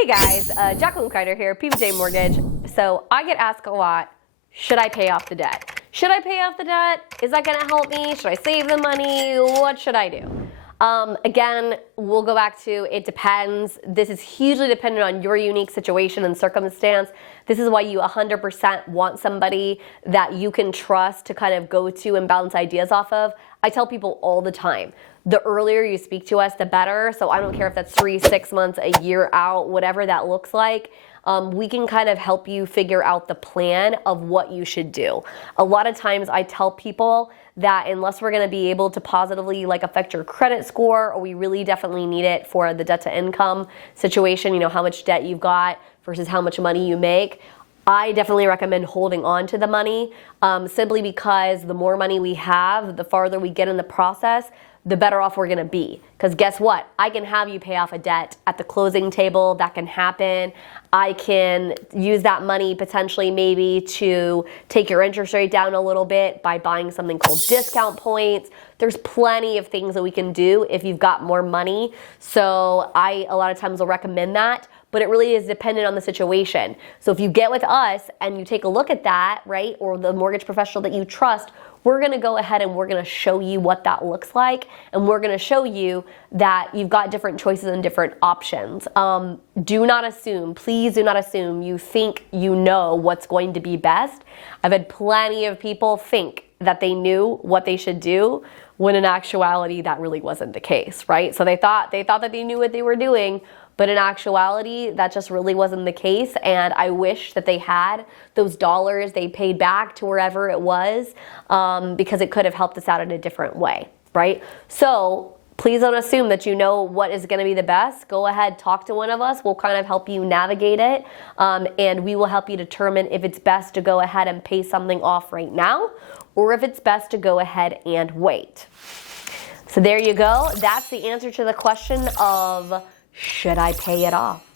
Hey guys, Jacqueline Kreider here, PBJ Mortgage. So I get asked a lot, should I pay off the debt? Should I pay off the debt? Is that gonna help me? Should I save the money? What should I do? Again, we'll go back to it depends. This is hugely dependent on your unique situation and circumstance. This is why you 100% want somebody that you can trust to kind of go to and bounce ideas off of. I tell people all the time, the earlier you speak to us, the better. So I don't care if that's 3, 6 months, a year out, whatever that looks like. We can kind of help you figure out the plan of what you should do. A lot of times I tell people that unless we're going to be able to positively affect your credit score, or we really definitely need it for the debt to income situation, you know, how much debt you've got versus how much money you make, I definitely recommend holding on to the money, simply because the more money we have, the farther we get in the process, the better off we're gonna be. Because guess what? I can have you pay off a debt at the closing table. That can happen. I can use that money potentially maybe to take your interest rate down a little bit by buying something called discount points. There's plenty of things that we can do if you've got more money. So I, a lot of times, will recommend that. But it really is dependent on the situation. So if you get with us and you take a look at that, right, or the mortgage professional that you trust, we're gonna go ahead and we're gonna show you what that looks like, and we're gonna show you that you've got different choices and different options. Do not assume, please do not assume you think you know what's going to be best. I've had plenty of people think that they knew what they should do, when in actuality that really wasn't the case, right? So they thought that they knew what they were doing, but in actuality, that just really wasn't the case, and I wish that they had those dollars they paid back to wherever it was, because it could have helped us out in a different way, right? So please don't assume that you know what is gonna be the best. Go ahead, talk to one of us. We'll kind of help you navigate it, and we will help you determine if it's best to go ahead and pay something off right now, or if it's best to go ahead and wait. So there you go. That's the answer to the question of, should I pay it off?